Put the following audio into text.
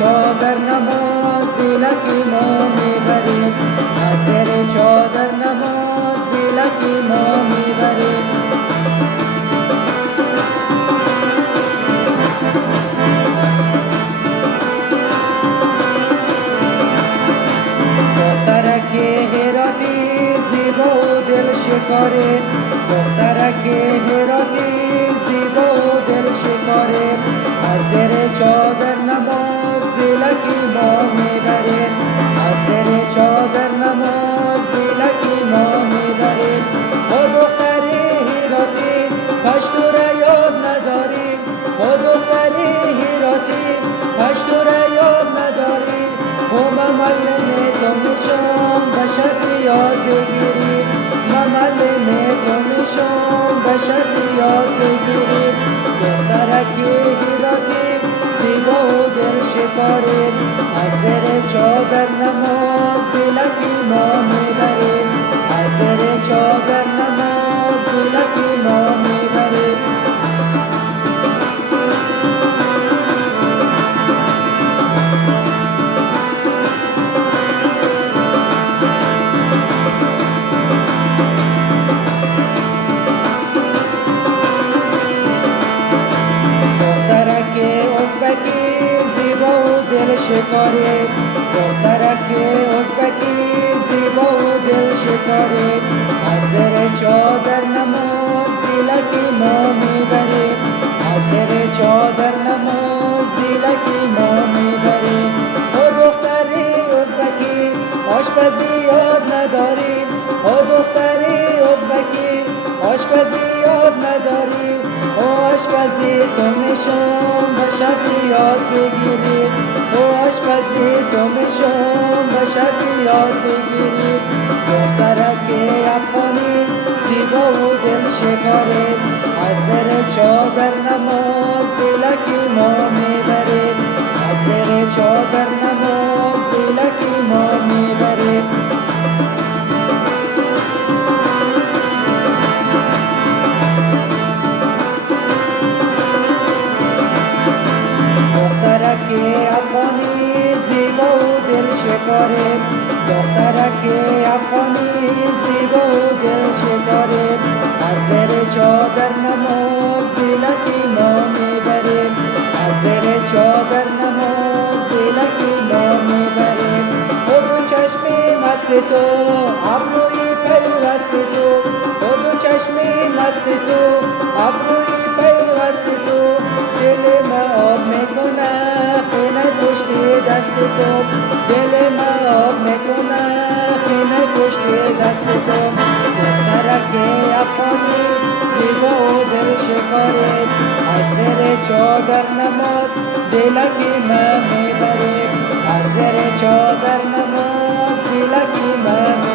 چادر نماز دلکی ما میبریم، از زیر چادر نماز دلکی ما میبریم. دخترک هراتی زیبا و دل شکاره، دخترک هراتی زیبا و دل شکاره، از زیر چادر نماز دلکی ما میبریم، از زیر چادر نماز دلکی ما میبریم. با دختر هراتی پشتو را یاد نداریم، با دختر هراتی پشتو را یاد نداریم. معلم تو میشم به شرط یاد بگیریم، معلم تو میشم به شرط یاد بگیریم. دخترک هراتی زیبا و دل شکاریم، از زیر چادر نماز دلکی ما میبریم، از زیر چادر نماز دلکی ما میبریم. زیبا و دل شکاره، دخترک ازبکی زیبا و دل شکاره، از زیر چادر نماز دلکی ما میبریم، از زیر چادر نماز دلکی ما میبریم. او دختر ازبکی آشپزی یاد نداریم، او دختر ازبکی آشپزی یاد نداریم. او آشپزی تو میشم به شرط یاد بگیرید، او آشپزی تو میشم به شرط یاد بگیرید. دخترک افغانی زیبا و دل شکاره، از زیر چادر نماز دلکی ما میبرید، از زیر چادر نماز دلکی ما میبرید. دخترک افغانی زیبا و دل شکاره، دخترک افغانی زیبا و دل شکاره، از زیر چادر نماز دلکی ما میبریم، از زیر چادر نماز دلکی ما میبریم. او دو چشم مست تو ابروی پیوست تو، او دو چشم مست تو ابروی پیوست تو، دل ما آب میکنه خینه کشتی دست تو، دل ما آب میکنه خینه کشتی دست تو. دخترک افغانی زیبا و دل شکاره، از زیر چادر نماز دلکی ما میبریم، از زیر چادر نماز دلکی ما